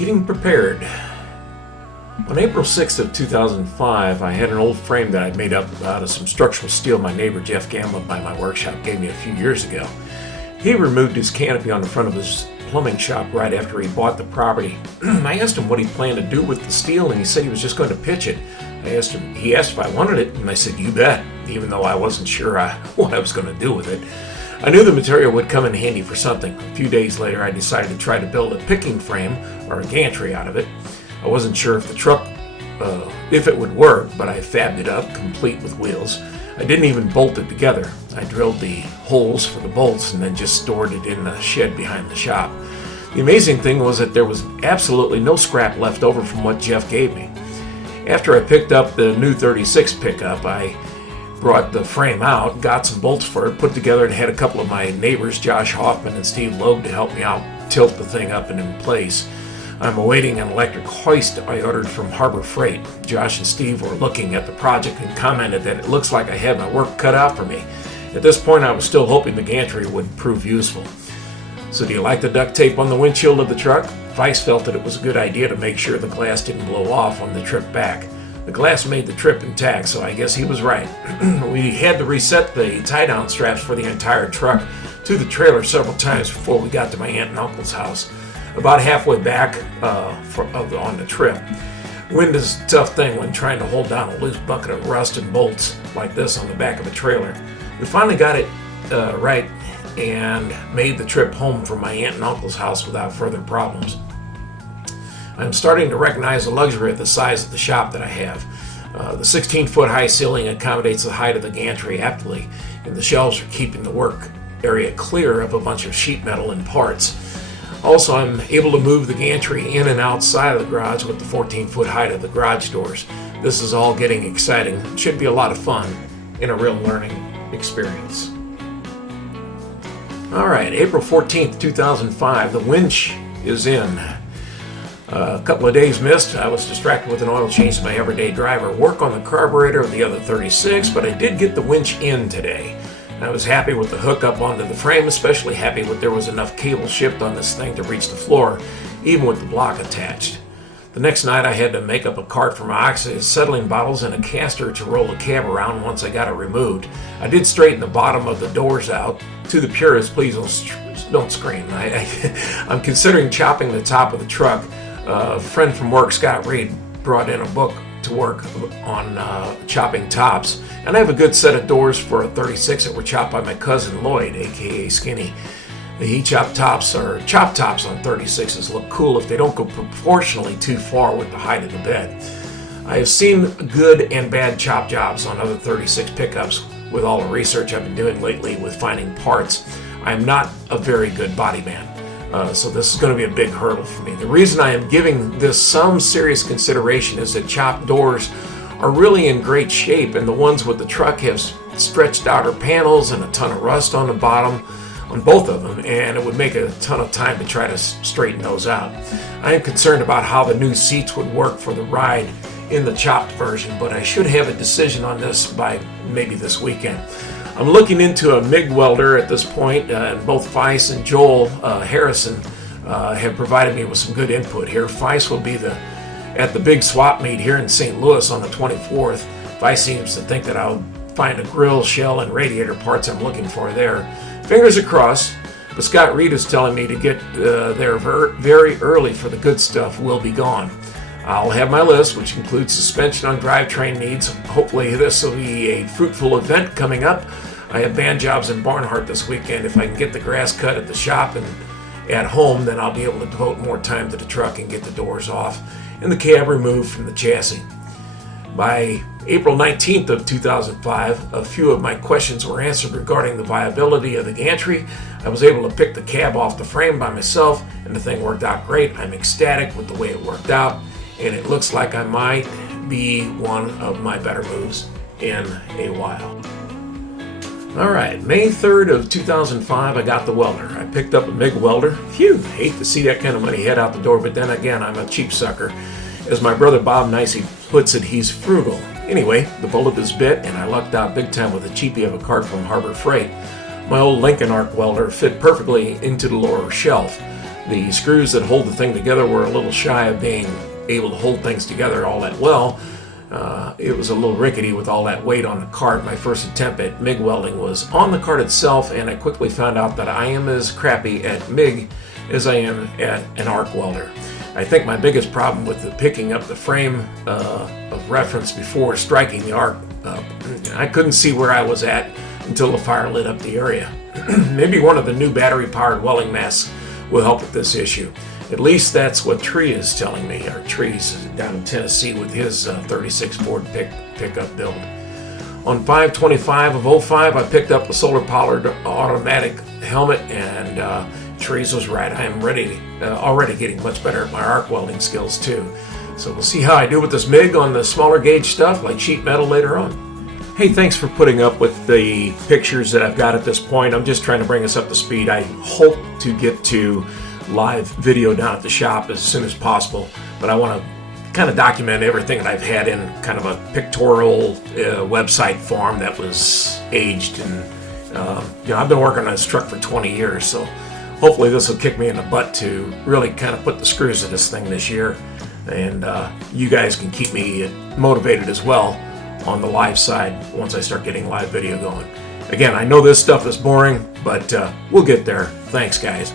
Getting prepared. On April 6th of 2005, I had an old frame that I'd made up out of some structural steel my neighbor Jeff Gamlin by my workshop gave me a few years ago. He removed his canopy on the front of his plumbing shop right after he bought the property. I asked him what he planned to do with the steel, and he said he was just going to pitch it. He asked if I wanted it, and I said, "You bet," even though I wasn't sure what I was going to do with it. I knew the material would come in handy for something. A few days later, I decided to try to build a picking frame or a gantry out of it. I wasn't sure if the truck, if it would work, but I fabbed it up, complete with wheels. I didn't even bolt it together. I drilled the holes for the bolts and then just stored it in the shed behind the shop. The amazing thing was that there was absolutely no scrap left over from what Jeff gave me. After I picked up the new 36 pickup, I brought the frame out, got some bolts for it, put it together, and had a couple of my neighbors, Josh Hoffman and Steve Loeb, to help me out tilt the thing up and in place. I'm awaiting an electric hoist I ordered from Harbor Freight. Josh and Steve were looking at the project and commented that it looks like I had my work cut out for me. At this point, I was still hoping the gantry would prove useful. So do you like the duct tape on the windshield of the truck? Vice felt that it was a good idea to make sure the glass didn't blow off on the trip back. The glass made the trip intact, so I guess he was right. We had to reset the tie-down straps for the entire truck to the trailer several times before we got to my aunt and uncle's house. About halfway back on the trip. Wind is a tough thing when trying to hold down a loose bucket of rust and bolts like this on the back of a trailer. We finally got it right and made the trip home from my aunt and uncle's house without further problems. I'm starting to recognize the luxury of the size of the shop that I have. The 16-foot high ceiling accommodates the height of the gantry aptly, and the shelves are keeping the work area clear of a bunch of sheet metal and parts. Also, I'm able to move the gantry in and outside of the garage with the 14-foot height of the garage doors. This is all getting exciting. It should be a lot of fun and a real learning experience. All right, April 14th, 2005, the winch is in. A couple of days missed. I was distracted with an oil change to my everyday driver. Work on the carburetor of the other 36, but I did get the winch in today. I was happy with the hookup onto the frame, especially happy that there was enough cable shipped on this thing to reach the floor, even with the block attached. The next night I had to make up a cart for my acetylene bottles and a caster to roll the cab around once I got it removed. I did straighten the bottom of the doors out. To the purists, please don't scream. I'm considering chopping the top of the truck. A friend from work, Scott Reed, brought in a book to work on chopping tops, and I have a good set of doors for a 36 that were chopped by my cousin Lloyd, aka Skinny. He chopped tops on 36s look cool if they don't go proportionally too far with the height of the bed. I have seen good and bad chop jobs on other 36 pickups with all the research I've been doing lately with finding parts. I'm not a very good body man. So this is going to be a big hurdle for me. The reason I am giving this some serious consideration is that chopped doors are really in great shape, and the ones with the truck have stretched outer panels and a ton of rust on the bottom on both of them, and it would make a ton of time to try to straighten those out. I am concerned about how the new seats would work for the ride in the chopped version, but I should have a decision on this by maybe this weekend. I'm looking into a MIG welder at this point, and both Feist and Joel Harrison have provided me with some good input here. Feist will be at the big swap meet here in St. Louis on the 24th. Feist seems to think that I'll find a grill, shell, and radiator parts I'm looking for there. Fingers are crossed, but Scott Reed is telling me to get there very early for the good stuff will be gone. I'll have my list, which includes suspension on drivetrain needs. Hopefully this will be a fruitful event coming up. I have band jobs in Barnhart this weekend. If I can get the grass cut at the shop and at home, then I'll be able to devote more time to the truck and get the doors off and the cab removed from the chassis. By April 19th of 2005, a few of my questions were answered regarding the viability of the gantry. I was able to pick the cab off the frame by myself, and the thing worked out great. I'm ecstatic with the way it worked out, and it looks like I might be one of my better moves in a while. All right, May 3rd of 2005, I got the welder. I picked up a MIG welder. Phew, hate to see that kind of money head out the door, but then again, I'm a cheap sucker. As my brother Bob Nicey puts it, he's frugal. Anyway, the bullet is bit, and I lucked out big time with a cheapie of a cart from Harbor Freight. My old Lincoln arc welder fit perfectly into the lower shelf. The screws that hold the thing together were a little shy of being able to hold things together all that well. It was a little rickety with all that weight on the cart. My first attempt at MIG welding was on the cart itself, and I quickly found out that I am as crappy at MIG as I am at an arc welder. I think my biggest problem with the picking up the frame of reference before striking the arc, I couldn't see where I was at until the fire lit up the area. Maybe one of the new battery-powered welding masks will help with this issue. At least that's what Tree is telling me. Our Tree's down in Tennessee with his 36 Ford pickup build. On 5/25 of 05, I picked up the solar powered automatic helmet, and Trees was right. I am already getting much better at my arc welding skills too. So we'll see how I do with this MIG on the smaller gauge stuff like sheet metal later on. Hey, thanks for putting up with the pictures that I've got at this point. I'm just trying to bring us up to speed. I hope to get to live video down at the shop as soon as possible, but I want to kind of document everything that I've had in kind of a pictorial website form that was aged. And I've been working on this truck for 20 years, so hopefully this will kick me in the butt to really kind of put the screws in this thing this year, and you guys can keep me motivated as well on the live side once I start getting live video going. Again, I know this stuff is boring, but we'll get there. Thanks, guys.